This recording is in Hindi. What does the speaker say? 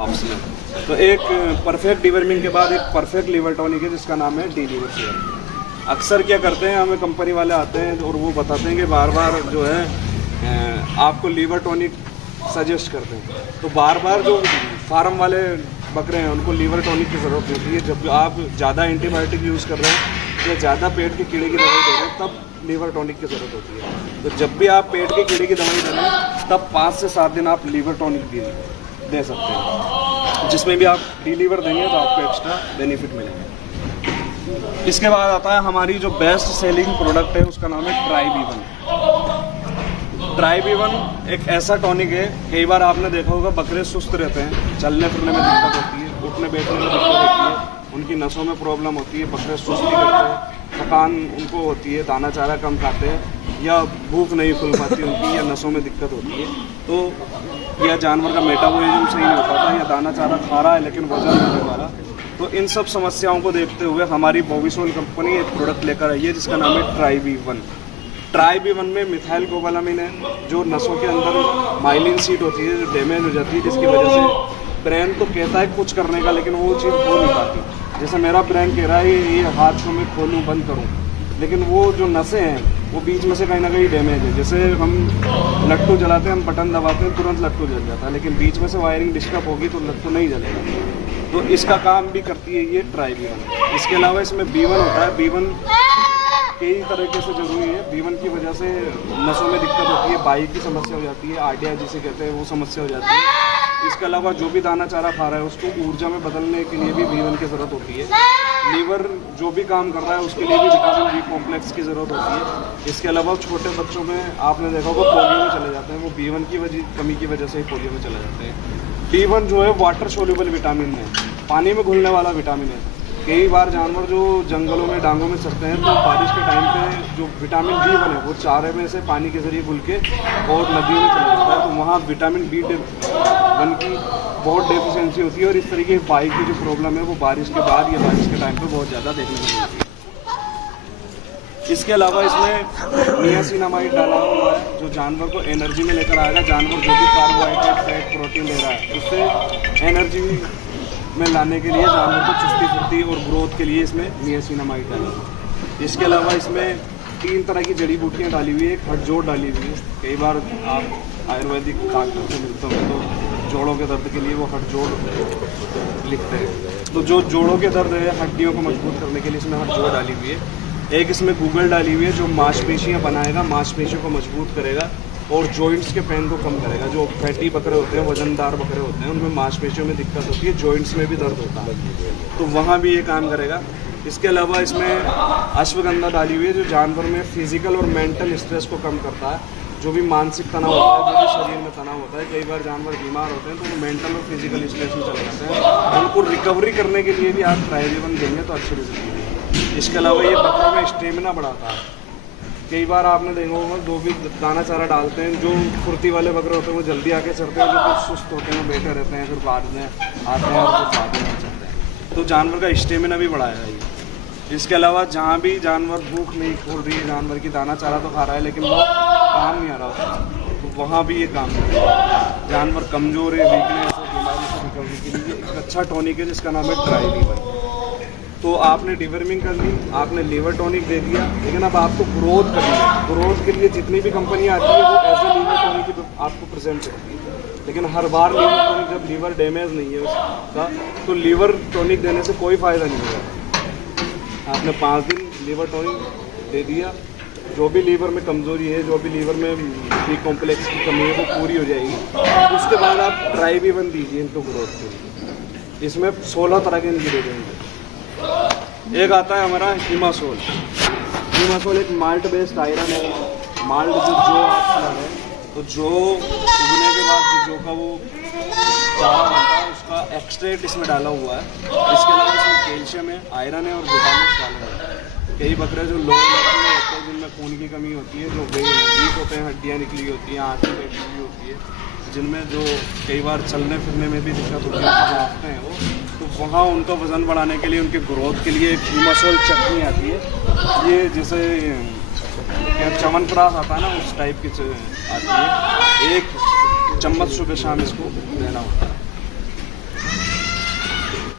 में तो एक परफेक्ट डिवर्मिंग के बाद एक परफेक्ट लीवर टॉनिक है जिसका नाम है डी लीवर सीरम। अक्सर क्या करते हैं, हमें कंपनी वाले आते हैं और वो बताते हैं कि बार बार जो है आपको लीवर टॉनिक सजेस्ट करते हैं। तो बार बार जो फार्म वाले बकरे हैं उनको लीवर टॉनिक की ज़रूरत होती है। जब आप ज़्यादा एंटीबायोटिक यूज़ कर रहे हैं या ज़्यादा पेट के कीड़े की दवाई दे रहे हैं तब लीवर टॉनिक की ज़रूरत होती है। तो जब भी आप पेट के कीड़े की दवाई दे रहे हैं तब 5 से 7 दिन आप लीवर टॉनिक दे सकते हैं, जिसमें भी आप डी-लीवर देंगे तो आपको एक्स्ट्रा बेनिफिट मिलेंगे। इसके बाद आता है हमारी जो बेस्ट सेलिंग प्रोडक्ट है, उसका नाम है ट्राइबीवन। ट्राइबीवन एक ऐसा टॉनिक है, कई बार आपने देखा होगा बकरे सुस्त रहते हैं, चलने फिरने में दिक्कत होती है, उठने बैठने में दिक्कत होती है, उनकी नसों में प्रॉब्लम होती है, बकरे सुस्ती करते हैं, थकान उनको होती है, दाना चारा कम खाते हैं या भूख नहीं खुल पाती उनकी, या नसों में दिक्कत होती है, तो या जानवर का मेटाबॉलिज्म सही नहीं हो पाता, या दाना चारा खा रहा है लेकिन वजन नहीं बढ़ रहा। तो इन सब समस्याओं को देखते हुए हमारी बोविसोल कंपनी एक प्रोडक्ट लेकर आई है जिसका नाम है ट्राइबीवन। ट्राइबीवन में मिथाइल कोबालामिन है, जो नसों के अंदर माइलिन सीट होती है जो डैमेज हो जाती है, जिसकी वजह से ब्रेन तो कहता है कुछ करने का लेकिन वो चीज़ हो नहीं पाती। जैसे मेरा ब्रेन कह रहा है ये हाथ को मैं खोलूँ बंद करूँ, लेकिन वो जो नसें हैं वो बीच में से कहीं ना कहीं डैमेज है। जैसे हम लट्टू जलाते हैं, हम बटन दबाते हैं, तुरंत लट्टू जल जाता है, लेकिन बीच में से वायरिंग डिस्टर्ब होगी तो लट्टू नहीं जलेगा। तो इसका काम भी करती है ये ट्राइबीवन। इसके अलावा इसमें B1 होता है। B1 कई तरीके से जरूरी है। B1 की वजह से नसों में दिक्कत होती है, बाई की समस्या हो जाती है, आर्डिया जिसे कहते हैं वो समस्या हो जाती है। इसके अलावा जो भी दाना चारा खा रहा है उसको ऊर्जा में बदलने के लिए भी B1 की ज़रूरत होती है। लीवर जो भी काम कर रहा है उसके लिए भी विटामिन B कॉम्प्लेक्स की ज़रूरत होती है। इसके अलावा छोटे बच्चों में आपने देखा होगा पोलियो में चले जाते हैं, वो B1 की कमी की वजह से ही पोलियो में चले जाते हैं। B1 जो है वाटर सोल्यूबल विटामिन है, पानी में घुलने वाला विटामिन है। कई बार जानवर जो जंगलों में डांगों में चलते हैं तो बारिश के टाइम पे जो विटामिन B1 है वो चारे में से पानी के ज़रिए घुल के और नदियों में चला जाता है, तो वहाँ विटामिन B1 की बहुत डेफिशिएंसी होती है। और इस तरीके की बाई की जो प्रॉब्लम है वो बारिश के बाद या बारिश के टाइम पे बहुत ज़्यादा देखने को मिलती है। इसके अलावा इसमें नियासिनामाइड डाला हुआ है जो जानवर को एनर्जी में लेकर आएगा। जानवर जो भी कार्बोहाइड्रेट, फैट, प्रोटीन ले रहा है उससे एनर्जी में लाने के लिए, जानवर को चुस्ती फुर्ती और ग्रोथ के लिए इसमें नियासिनामाइड डाला हुआ है। इसके अलावा इसमें 3 तरह की जड़ी बूटियाँ डाली हुई है, एक हटजोड़ डाली हुई है। कई बार आप आयुर्वेदिक डॉक्टर से मिलते हो तो जोड़ों के दर्द के लिए वो हटजोड़ लिखते हैं। तो जो जोड़ों के दर्द है, हड्डियों को मजबूत करने के लिए इसमें हटजोड़ डाली हुई है। एक इसमें गूगल डाली हुई है जो मांसपेशियाँ बनाएगा, मांसपेशियों को मजबूत करेगा और जॉइंट्स के पेन को कम करेगा। जो फैटी बकरे होते हैं, वजनदार बकरे होते हैं, उनमें मांसपेशियों में दिक्कत होती है, जॉइंट्स में भी दर्द होता है, तो वहाँ भी ये काम करेगा। इसके अलावा इसमें अश्वगंधा डाली हुई है जो जानवर में फिजिकल और मेंटल स्ट्रेस को कम करता है। जो भी मानसिक तनाव होता है, जो भी शरीर में तनाव होता है, कई बार जानवर बीमार होते हैं तो वो मेंटल और फिजिकल स्ट्रेस में चले जाते हैं। उनको रिकवरी करने के लिए भी आप ट्राइबीवन देंगे तो अच्छी रिजल्ट मिलेगी। इसके अलावा ये बकरों में स्टेमिना बढ़ाता है। कई बार आपने देखा होगा जो भी दाना चारा डालते हैं, जो फुर्ती वाले बकरे होते हैं वो जल्दी आके चढ़ते हैं, जो कुछ सुस्त होते हैं बैठे रहते हैं, फिर बाद में आते हैं और कुछ बाद में चलते हैं। तो जानवर का स्टेमिना भी बढ़ाएगा ये। इसके अलावा जहाँ भी जानवर भूख नहीं खोल रही है, जानवर की दाना चारा तो खा रहा है लेकिन वो काम नहीं आ रहा, तो वहाँ भी ये काम करेगा। जानवर कमज़ोर है, वीकनेस है, बीमारी से रिकवरी के लिए एक अच्छा टॉनिक है जिसका नाम है ट्राइबीवन। तो आपने डिवर्मिंग कर ली, आपने लीवर टॉनिक दे दिया, लेकिन अब आपको ग्रोथ करनी है। ग्रोथ के लिए जितनी भी कंपनी आती है वो एज ए लीवर टॉनिक आपको प्रेजेंट करती है, लेकिन हर बार लीवर टॉनिक जब लीवर डैमेज नहीं है उसका तो लीवर टॉनिक देने से कोई फ़ायदा नहीं होगा। आपने 5 दिन लीवर टॉनिक दे दिया, जो भी लीवर में कमज़ोरी है, जो भी लीवर में बी कॉम्प्लेक्स की कमी है वो पूरी हो जाएगी। उसके बाद आप ट्राइबीवन दीजिए इनको ग्रोथ के लिए। इसमें 16 तरह के इंग्रेडिएंट हैं। एक आता है हमारा हिमासोल। हिमासोल एक माल्ट बेस्ड आयरन है। माल्ट जो आता है तो जो उगने के बाद जो का वो चारा बनता है उसका एक्सट्रैक्ट इसमें डाला हुआ है। इसके अलावा इसमें कैल्शियम है, आयरन है और विटामिन डाले हैं। कई बकरे जो लो लेवल में होते हैं, जिनमें खून की कमी होती है, जो वीक होते हैं, हड्डियाँ निकली होती हैं, आँखें बैठी हुई होती है, जिनमें जो कई बार चलने फिरने में भी दिक्कत होती है, रखते हैं वो, तो वहाँ उनका वज़न बढ़ाने के लिए, उनके ग्रोथ के लिए एक हिमासोल चटनी आती है। ये जैसे च्यवनप्राश आता है ना, उस टाइप की आती है। 1 चम्मच सुबह शाम इसको देना होता है।